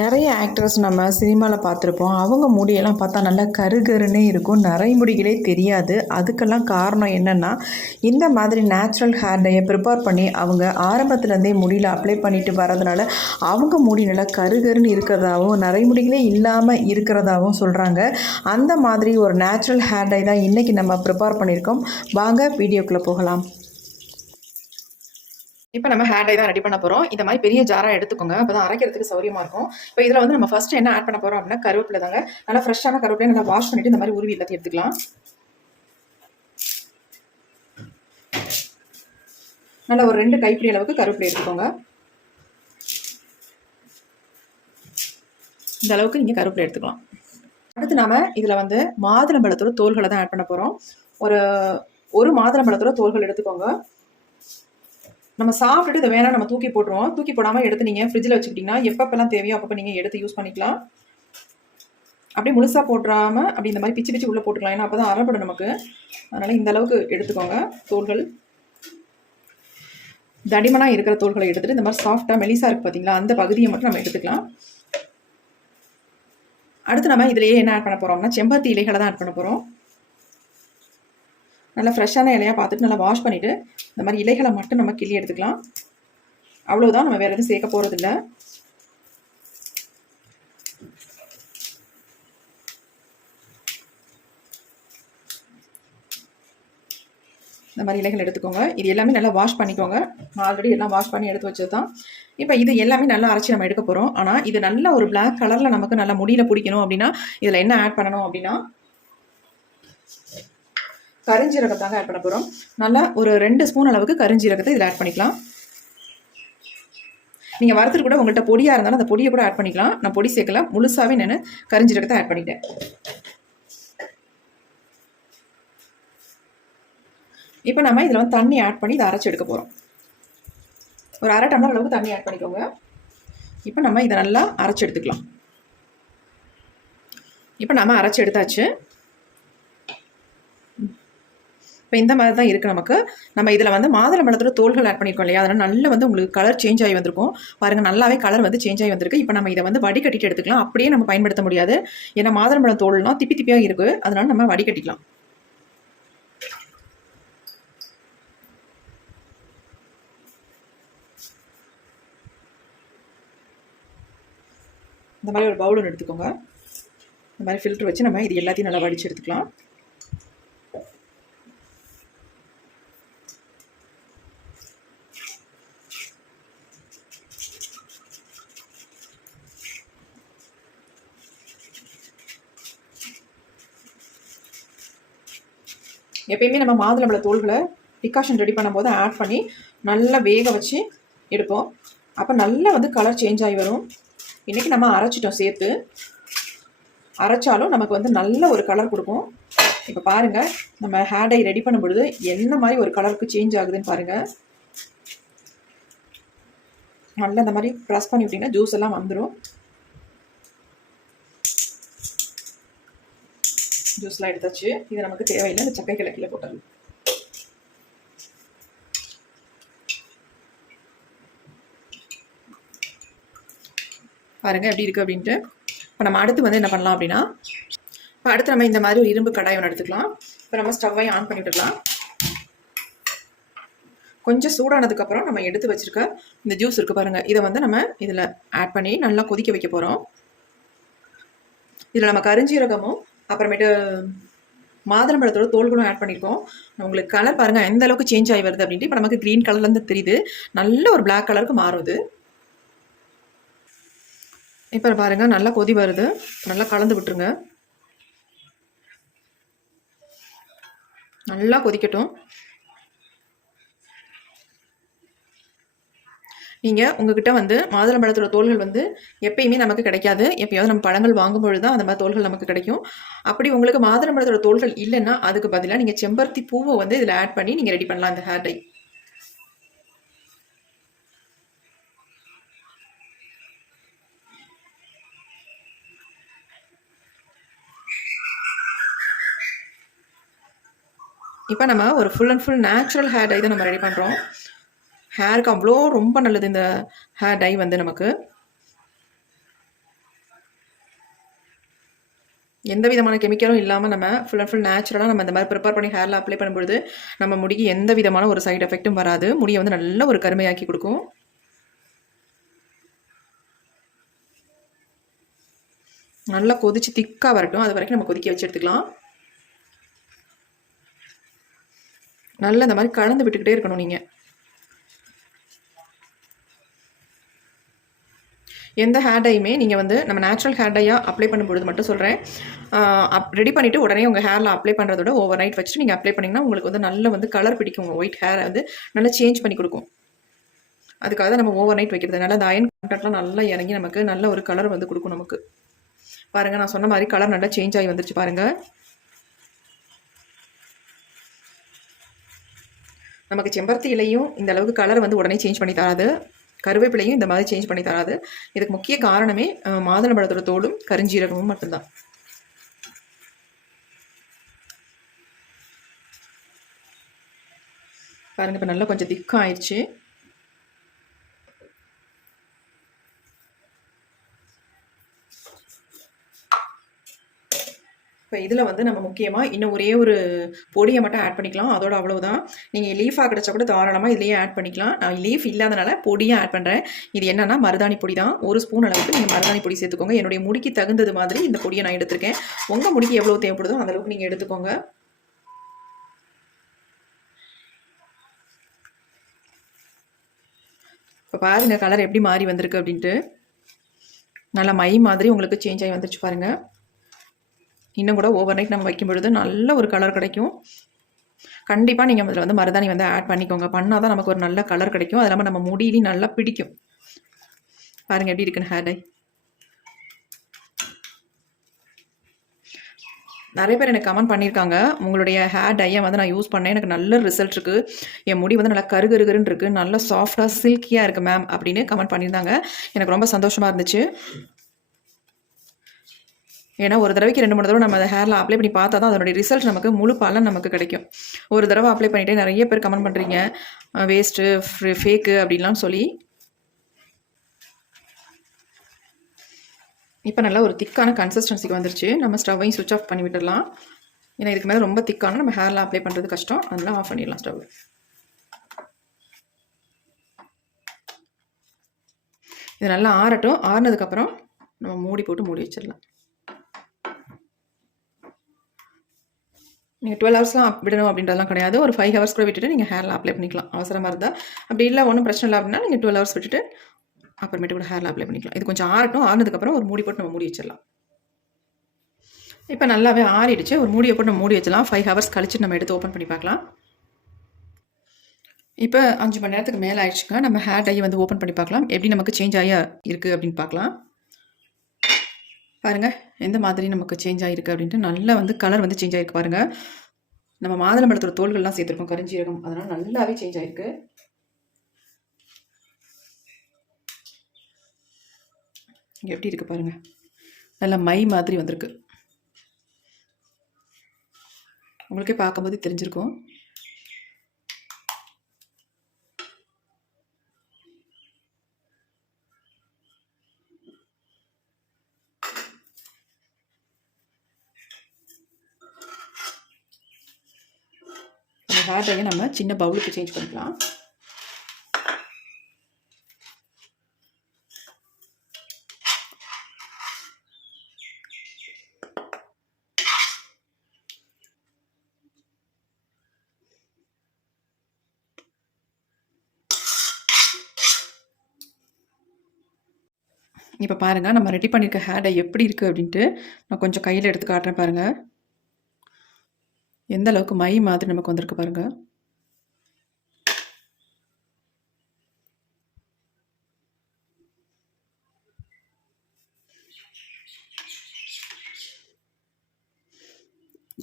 நிறைய ஆக்ட்ரஸ் நம்ம சினிமாவில் பார்த்துருப்போம். அவங்க முடியெல்லாம் பார்த்தா நல்லா கருகருன்னே இருக்கும். நிறைய முடிகளே தெரியாது. அதுக்கெல்லாம் காரணம் என்னென்னா இந்த மாதிரி நேச்சுரல் ஹேர் டையை ப்ரிப்பேர் பண்ணி அவங்க ஆரம்பத்துலேருந்தே முடியில் அப்ளை பண்ணிட்டு வரதுனால அவங்க முடி நல்லா கருகருன்னு இருக்கிறதாவும் நிறைய முடிகளே இல்லாமல் இருக்கிறதாகவும் சொல்கிறாங்க அந்த மாதிரி ஒரு நேச்சுரல் ஹேர் டை தான் இன்றைக்கி நம்ம ப்ரிப்பேர் பண்ணியிருக்கோம். வாங்க வீடியோக்குள்ளே போகலாம். இப்போ நம்ம ஹேர் டை தான் ரெடி பண்ண போகிறோம் இந்த மாதிரி பெரிய ஜாராக எடுத்துக்கோங்க. அப்போ தான் அரைக்கிறதுக்கு சௌரியமாக இருக்கும். இப்போ இதில் வந்து நம்ம ஃபஸ்ட்டு என்ன ஆட் பண்ண போகிறோம் அப்படின்னா கருவேப்பிலை தாங்க. நல்லா ஃப்ரெஷ்ஷான கருவேப்பிலை நல்லா வாஷ் பண்ணிவிட்டு இந்த மாதிரி உருவி எல்லாத்தையும் எடுத்துக்கலாம். நல்லா ஒரு ரெண்டு கைப்பிடி அளவுக்கு கருவேப்பிலை எடுத்துக்கோங்க. இந்த அளவுக்கு நீங்கள் கருவேப்பிலை எடுத்துக்கலாம். அடுத்து நாம இதில் வந்து மாதுளம்பழத்தோட தோல்களை தான் ஆட் பண்ண போகிறோம் ஒரு ஒரு மாதுளம்பழத்தோட தோல்கள் எடுத்துக்கோங்க. நம்ம சாப்பிட்டுட்டு இதை வேணாம் நம்ம தூக்கி போட்டுருவோம். தூக்கி போடாமல் எடுத்து நீங்கள் ஃப்ரிட்ஜில் வச்சுக்கிட்டிங்கன்னா எப்பப்பெல்லாம் தேவையோ அப்பப்போ நீங்கள் எடுத்து யூஸ் பண்ணிக்கலாம். அப்படியே முழுசாக போட்டுறாமல் அப்படி இந்த மாதிரி பிச்சு பிச்சு உள்ளே போட்டுக்கலாம். ஏன்னா அப்போ தான் அறப்படும் நமக்கு. அதனால் இந்த அளவுக்கு எடுத்துக்கோங்க தோள்கள். தடிமனாக இருக்கிற தோள்களை எடுத்துகிட்டு இந்த மாதிரி சாஃப்டாக மெலிசாக இருக்குது பார்த்தீங்களா அந்த பகுதியை மட்டும் நம்ம எடுத்துக்கலாம். அடுத்து நம்ம இதிலேயே என்ன ஆட் பண்ண போகிறோம்னா செம்பருத்தி இலைகளை தான் ஆட் பண்ண போகிறோம் நல்லா ஃப்ரெஷ்ஷான இலையாக பார்த்துட்டு நல்லா வாஷ் பண்ணிவிட்டு இந்த மாதிரி இலைகளை மட்டும் நம்ம கிள்ளி எடுத்துக்கலாம். அவ்வளோதான் நம்ம வேறு எதுவும் சேர்க்க போகிறதில்ல இந்த மாதிரி இலைகள் எடுத்துக்கோங்க. இது எல்லாமே நல்லா வாஷ் பண்ணிக்கோங்க. ஆல்ரெடி எல்லாம் வாஷ் பண்ணி எடுத்து வச்சது தான் இப்போ இது எல்லாமே நல்லா அரைச்சி நம்ம எடுக்க போகிறோம் ஆனால் இது நல்ல ஒரு பிளாக் கலரில் நமக்கு நல்லா முடியில் பிடிக்கணும் அப்படின்னா இதில் என்ன ஆட் பண்ணணும் அப்படின்னா கரிஞ்சீரகத்தாங்க ஆட் பண்ண போகிறோம் நல்லா ஒரு ரெண்டு ஸ்பூன் அளவுக்கு கரிஞ்சீரகத்தை இதில் ஆட் பண்ணிக்கலாம். நீங்கள் வறுத்துட்டு கூட உங்கள்கிட்ட பொடியாக இருந்தாலும் அந்த பொடியை கூட ஆட் பண்ணிக்கலாம். நான் பொடி சேர்க்கல முழுசாகவே நான் கரிஞ்சீரகத்தை ஆட் பண்ணிட்டேன். இப்போ நம்ம இதில் வந்து தண்ணி ஆட் பண்ணி இதை அரைச்சி எடுக்க போகிறோம் ஒரு அரை டம்ளர் அளவுக்கு தண்ணி ஆட் பண்ணிக்கோங்க. இப்போ நம்ம இதை நல்லா அரைச்சி எடுத்துக்கலாம். இப்போ நம்ம அரைச்சி எடுத்தாச்சு. இப்போ இந்த மாதிரி தான் இருக்குது நமக்கு. நம்ம இதில் வந்து மாதுளம்பழத்தோட தோள்கள் ஆட் பண்ணியிருக்கோம் இல்லையா? அதனால் நல்லா வந்து உங்களுக்கு கலர் சேஞ்ச் ஆகி வந்திருக்கும். பாருங்கள் நல்லாவே கலர் வந்து சேஞ்ச் ஆகி வந்திருக்கு. இப்போ நம்ம இதை வந்து வடிகட்டிட்டு எடுத்துக்கலாம். அப்படியே நம்ம பயன்படுத்த முடியாது. ஏன்னா மாதுளம்பழம் தோல்னால் திப்பி திப்பியாக இருக்குது அதனால் நம்ம வடிகட்டிக்கலாம். இந்த மாதிரி ஒரு பவுல் ஒன்று எடுத்துக்கோங்க. இந்த மாதிரி ஃபில்ட்ரு வச்சு நம்ம இது எல்லாத்தையும் நல்லா வடித்து எடுத்துக்கலாம். எப்பயுமே நம்ம மாதுளம்பழ தோள்களை டிகாஷன் ரெடி பண்ணும்போது ஆட் பண்ணி நல்லா வேக வச்சு எடுப்போம். அப்போ நல்லா வந்து கலர் சேஞ்ச் ஆகி வரும். இன்றைக்கி நம்ம அரைச்சிட்டோம் சேர்த்து. அரைச்சாலும் நமக்கு வந்து நல்ல ஒரு கலர் கொடுக்கும். இப்போ பாருங்கள் நம்ம ஹேர் டை ரெடி பண்ணும் பொழுது என்ன மாதிரி ஒரு கலருக்கு சேஞ்ச் ஆகுதுன்னு பாருங்கள் நல்லா இந்த மாதிரி ப்ரெஸ் பண்ணி விட்டிங்கன்னா ஜூஸ் எல்லாம் வந்துடும் ஜூஸ்லாம் எடுத்தாச்சு. இது நமக்கு தேவையில்லை. இந்த சக்கை கிழக்கில் போட்டது பாருங்கள் எப்படி இருக்குது அப்படின்ட்டு. இப்போ நம்ம அடுத்து வந்து என்ன பண்ணலாம் அப்படின்னா இப்போ அடுத்து நம்ம இந்த மாதிரி ஒரு இரும்பு கடாய் ஒன்று எடுத்துக்கலாம். இப்போ நம்ம ஸ்டவ்வை ஆன் பண்ணி கொஞ்சம் சூடானதுக்கப்புறம் நம்ம எடுத்து வச்சுருக்க இந்த ஜூஸ் இருக்குது பாருங்கள் இதை வந்து நம்ம இதில் ஆட் பண்ணி நல்லா கொதிக்க வைக்க போகிறோம் இதில் நம்ம கருஞ்சீரகமும் அப்புறமேட்டு மாதுளம்பழத்தோட தோல்களும் ஆட் பண்ணியிருக்கோம் உங்களுக்கு கலர் பாருங்கள் எந்த அளவுக்கு சேஞ்ச் ஆகி வருது அப்படின்ட்டு இப்போ நமக்கு க்ரீன் கலர்லேருந்து தெரியுது. நல்ல ஒரு பிளாக் கலருக்கு மாறுது. இப்போ பாருங்கள் நல்லா கொதி வருது. நல்லா கலந்து விட்டுருங்க. நல்லா கொதிக்கட்டும். நீங்கள் உங்ககிட்ட வந்து மாதுளம்பழத்தோட தோள்கள் வந்து எப்பயுமே நமக்கு கிடைக்காது. எப்பயாவது நம்ம பழங்கள் வாங்கும்பொழுது தான் அந்த மாதிரி தோள்கள் நமக்கு கிடைக்கும். அப்படி உங்களுக்கு மாதுளம்பழத்தோட தோள்கள் இல்லைன்னா அதுக்கு பதிலாக நீங்கள் செம்பருத்தி பூவை வந்து இதில் ஆட் பண்ணி நீங்கள் ரெடி பண்ணலாம் அந்த ஹேர் டை இப்போ நம்ம ஒரு full and full natural hair dye தான் நம்ம ரெடி பண்ணுறோம் ஹேருக்கு அவ்வளோ ரொம்ப நல்லது இந்த ஹேர் டை வந்து நமக்கு. எந்த விதமான கெமிக்கலும் இல்லாமல் நம்ம ஃபுல் அண்ட் ஃபுல் நேச்சுரலாக நம்ம இந்த மாதிரி ப்ரிப்பேர் பண்ணி ஹேரில் அப்ளை பண்ணும்பொழுது நம்ம முடிக்கு எந்த விதமான ஒரு சைட் எஃபெக்ட்டும் வராது. முடியை வந்து நல்ல ஒரு கருமையாக்கி கொடுக்கும். நல்லா கொதிச்சு திக்காக வரட்டும். அது வரைக்கும் நம்ம கொதிக்க வச்சு எடுத்துக்கலாம். நல்லா இந்த மாதிரி கலந்து விட்டுக்கிட்டே இருக்கணும் நீங்கள் எந்த ஹேர் டையுமே நீங்கள் வந்து நம்ம நேச்சுரல் ஹேர் டையாக அப்ளை பண்ணும்பொழுது மட்டும் சொல்கிறேன் அப் ரெடி பண்ணிவிட்டு உடனே உங்கள் ஹேரில் அப்ளை பண்ணுறதோட ஓவர் நைட் வச்சுட்டு நீங்கள் அப்ளை பண்ணிங்கன்னா உங்களுக்கு வந்து நல்ல வந்து கலர் பிடிக்கும். உங்கள் ஒயிட் ஹேரை வந்து நல்லா சேஞ்ச் பண்ணி கொடுக்கும். அதுக்காக தான் நம்ம ஓவர் நைட் வைக்கிறது. நல்லா அந்த அயன் கான்டாக்ட்லாம் நல்லா இறங்கி நமக்கு நல்ல ஒரு கலர் வந்து கொடுக்கும் நமக்கு. பாருங்கள் நான் சொன்ன மாதிரி கலர் நல்லா சேஞ்ச் ஆகி வந்துருச்சு பாருங்கள் நமக்கு செம்பருத்தி இலையும் இந்த அளவுக்கு கலர் வந்து உடனே சேஞ்ச் பண்ணி தராது. கருவேப்பிலையும் இந்த மாதிரி சேஞ்ச் பண்ணி தராது. இதுக்கு முக்கிய காரணமே மாதுளம்பழத்தோட தோலும் கருஞ்சீரகமும் மட்டும்தான். பாருங்க இப்போ நல்லா கொஞ்சம் திக்காயிடுச்சு. இப்போ இதில் வந்து நம்ம முக்கியமாக இன்னும் ஒரே ஒரு பொடியை மட்டும் ஆட் பண்ணிக்கலாம். அதோட அவ்வளோதான் நீங்கள் லீஃபாக கிடச்சா கூட தாராளமாக இதுலேயே ஆட் பண்ணிக்கலாம். நான் லீஃப் இல்லாதனால பொடியாக ஆட் பண்ணுறேன் இது என்னென்னா மருதாணி பொடி தான். ஒரு ஸ்பூன் அளவுக்கு நீங்கள் மருதாணி பொடி சேர்த்துக்கோங்க. என்னுடைய முடிக்கு தகுந்தது மாதிரி இந்த பொடியை நான் எடுத்திருக்கேன். உங்கள் முடிக்கு எவ்வளோ தேவைப்படுதோ அந்தளவுக்கு நீங்கள் எடுத்துக்கோங்க. இப்போ பாருங்கள் கலர் எப்படி மாறி வந்திருக்கு அப்படின்ட்டு. நல்லா மை மாதிரி உங்களுக்கு சேஞ்ச் ஆகி வந்துருச்சு பாருங்கள் இன்னும் கூட ஓவர் நைட் நம்ம வைக்கும் பொழுது நல்ல ஒரு கலர் கிடைக்கும். கண்டிப்பாக நீங்கள் அதில் வந்து மருதாணி வந்து ஆட் பண்ணிக்கோங்க. பண்ணால் தான் நமக்கு ஒரு நல்ல கலர் கிடைக்கும். அது இல்லாமல் நம்ம முடியிலையும் நல்லா பிடிக்கும். பாருங்கள் எப்படி இருக்குன்னு ஹேர் டை. நிறைய பேர் எனக்கு கமெண்ட் பண்ணியிருக்காங்க. உங்களுடைய ஹேர் டையை வந்து நான் யூஸ் பண்ணேன். எனக்கு நல்ல ரிசல்ட் இருக்குது என் முடி வந்து நல்லா கருகருகருன்னு இருக்குது நல்லா சாஃப்டாக சில்கியாக இருக்குது மேம் அப்படின்னு கமெண்ட் பண்ணியிருந்தாங்க. எனக்கு ரொம்ப சந்தோஷமாக இருந்துச்சு. ஏன்னா ஒரு தடவைக்கு ரெண்டு மூணு தடவை நம்ம அதை ஹேரில் அப்ளை பண்ணி பார்த்தா தான் அதனுடைய ரிசல்ட் நமக்கு முழு பலன் நமக்கு கிடைக்கும். ஒரு தடவை அப்ளை பண்ணிவிட்டு நிறைய பேர் கமெண்ட் பண்ணுறீங்க வேஸ்ட்டு ஃபேக்கு அப்படின்லாம் சொல்லி. இப்போ நல்லா ஒரு திக்கான கன்சிஸ்டன்சிக்கு வந்துருச்சு. நம்ம ஸ்டவ்வையும் சுவிச் ஆஃப் பண்ணி விட்டுடலாம். ஏன்னா இதுக்கு மேலே ரொம்ப திக்கான நம்ம ஹேரில் அப்ளை பண்ணுறது கஷ்டம். அதெல்லாம் ஆஃப் பண்ணிடலாம் ஸ்டவ் இது நல்லா ஆறட்டும். ஆறுனதுக்கப்புறம் நம்ம மூடி போட்டு மூடி வச்சிடலாம். நீங்கள் டுவெல் ஹவர்ஸ்லாம் விடணும் அப்படின்றதெல்லாம் கிடையாது. ஒரு ஃபைவ் ஹவர்ஸ் கூட விட்டுட்டு நீங்கள் ஹேரில் அப்ளை பண்ணிக்கலாம். அவசரமாக இருந்தால் அப்படி இல்லை ஒன்றும் பிரச்சனை இல்லை அப்படின்னா நீங்கள் டுவெல் ஹவர்ஸ் விட்டுட்டு அப்புறமேட்டு கூட ஹேரில் அப்ளை பண்ணிக்கலாம். இது கொஞ்சம் ஆறட்டும். ஆனதுக்கப்புறம் ஒரு மூடி போட்டு நம்ம மூடி வச்சிடலாம். இப்போ நல்லாவே ஆறிடுச்சு. ஒரு மூடியை போட்டு நம்ம மூடி வச்சலாம் ஃபைவ் ஹவர்ஸ் கழிச்சு நம்ம எடுத்து ஓப்பன் பண்ணி பார்க்கலாம். இப்போ அஞ்சு மணி நேரத்துக்கு மேலே ஆயிடுச்சுங்க. நம்ம ஹேர் டையை வந்து ஓப்பன் பண்ணி பார்க்கலாம். எப்படி நமக்கு சேஞ்ச் ஆகியா இருக்குது அப்படின்னு பார்க்கலாம். பாருங்கள் எந்த மாதிரி நமக்கு சேஞ்ச் ஆகிருக்கு அப்படின்ட்டு நல்லா வந்து கலர் வந்து சேஞ்ச் ஆகிருக்கு பாருங்கள் நம்ம மாதுளம்பழத்தோட தோள்கள்லாம் சேர்த்துருக்கோம் கரிஞ்சீரகம். அதனால் நல்லாவே சேஞ்ச் ஆகிருக்கு எப்படி இருக்குது பாருங்கள் நல்லா மை மாதிரி வந்திருக்கு. உங்களுக்கே பார்க்கும்போது தெரிஞ்சிருக்கும். வாட்டரை நம்ம சின்ன பவுலுக்கு சேஞ்ச் பண்ணிக்கலாம். இப்போ பாருங்கள் நம்ம ரெடி பண்ணியிருக்க ஹேடை எப்படி இருக்குது அப்படின்ட்டு நான் கொஞ்சம் கையில் எடுத்து காட்டுறேன் பாருங்கள் எந்த அளவுக்கு மை மாதிரி நமக்கு வந்திருக்கு பாருங்க.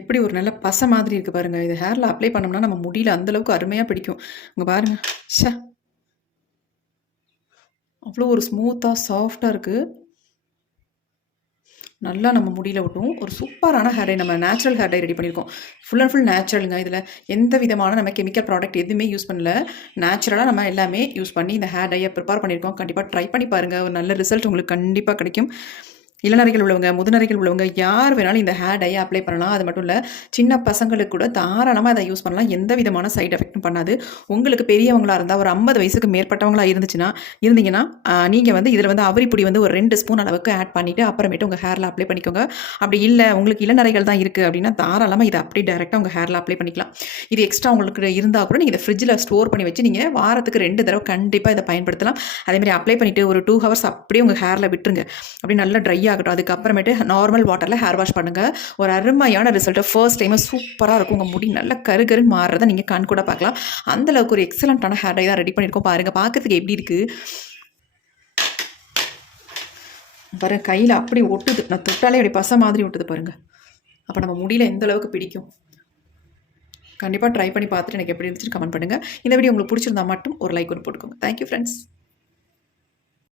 எப்படி ஒரு நல்ல பசை மாதிரி இருக்குது பாருங்கள் இது ஹேரில் அப்ளை பண்ணோம்னா நம்ம முடியல அந்தளவுக்கு அருமையாக பிடிக்கும். இங்கே பாருங்கள் ஷா அவ்வளோ ஒரு ஸ்மூத்தாக சாஃப்டாக இருக்குது நல்லா நம்ம முடியல விட்டும் ஒரு சூப்பரான ஹேர் டை நம்ம நேச்சுரல் ஹேர் டை ரெடி பண்ணியிருக்கோம். ஃபுல் அண்ட் ஃபுல் நேச்சுரலுங்க இதில் எந்த விதமான நம்ம கெமிக்கல் ப்ராடக்ட் எதுவுமே யூஸ் பண்ணல. நேச்சுரலாக நம்ம எல்லாமே யூஸ் பண்ணி இந்த ஹேர் டையை ப்ரிப்பேர் பண்ணியிருக்கோம். கண்டிப்பாக ட்ரை பண்ணி பாருங்கள் ஒரு நல்ல ரிசல்ட் உங்களுக்கு கண்டிப்பாக கிடைக்கும். இளநறைகள் உள்ளவங்க முதுநறைகள் உள்ளவங்க யார் வேணாலும் இந்த ஹேர் டையை அப்ளை பண்ணலாம். அது மட்டும் இல்லை சின்ன பசங்களுக்கு கூட தாராளமாக அதை யூஸ் பண்ணலாம். எந்த விதமான சைட் எஃபெக்ட்டும் பண்ணாது. உங்களுக்கு பெரியவங்களாக இருந்தால் ஒரு ஐம்பது வயசுக்கு மேற்பட்டவங்களாக இருந்துச்சுன்னா இருந்தீங்கன்னா நீங்கள் வந்து இதில் வந்து அவரிப்பொடி வந்து ஒரு ரெண்டு ஸ்பூன் அளவுக்கு ஆட் பண்ணிவிட்டு அப்புறமேட்டு உங்கள் ஹேரில் அப்ளை பண்ணிக்கோங்க. அப்படி இல்லை உங்களுக்கு இளநறைகள் தான் இருக்குது அப்படின்னா தாராளமாக இதை அப்படியே டேரெக்டாக உங்கள் ஹேரில் அப்ளை பண்ணிக்கலாம். இது எக்ஸ்ட்ரா உங்களுக்கு இருந்தால் கூட நீங்கள் இதை ஃப்ரிட்ஜில் ஸ்டோர் பண்ணி வச்சு நீங்கள் வாரத்துக்கு ரெண்டு தடவை கண்டிப்பாக இதை பயன்படுத்தலாம். அதேமாதிரி அப்ளை பண்ணிவிட்டு ஒரு டூ ஹவர்ஸ் அப்படியே உங்கள் ஹேரில் விட்டுருங்க. அப்படி நல்லா ட்ரை ஆகட்டும் அதுக்கப்புறமேட்டு நார்மல் வாட்டரில் ஹேர் வாஷ் பண்ணுங்கள் ஒரு அருமையான ரிசல்ட்டை ஃபர்ஸ்ட் டைமே சூப்பராக இருக்கும். உங்கள் முடி நல்லா கருகருன்னு மாறுறதை நீங்கள் கண் கூட பார்க்கலாம். அந்த அளவுக்கு ஒரு எக்ஸலண்ட்டான ஹேர் டை தான் ரெடி பண்ணியிருக்கோம். பாருங்கள் பார்க்கறதுக்கு எப்படி இருக்குது பாருங்க கையில் அப்படி ஒட்டுது. நான் தொட்டாலே அப்படி பசை மாதிரி ஒட்டுது பாருங்கள் அப்போ நம்ம முடியல எந்த அளவுக்கு பிடிக்கும்? கண்டிப்பாக ட்ரை பண்ணி பார்த்துட்டு எனக்கு எப்படி இருந்துச்சு கமெண்ட் பண்ணுங்கள் இந்த வீடியோ உங்களுக்கு பிடிச்சிருந்தா மட்டும் ஒரு லைக் ஒன்று போட்டுக்கோங்க. Thank you friends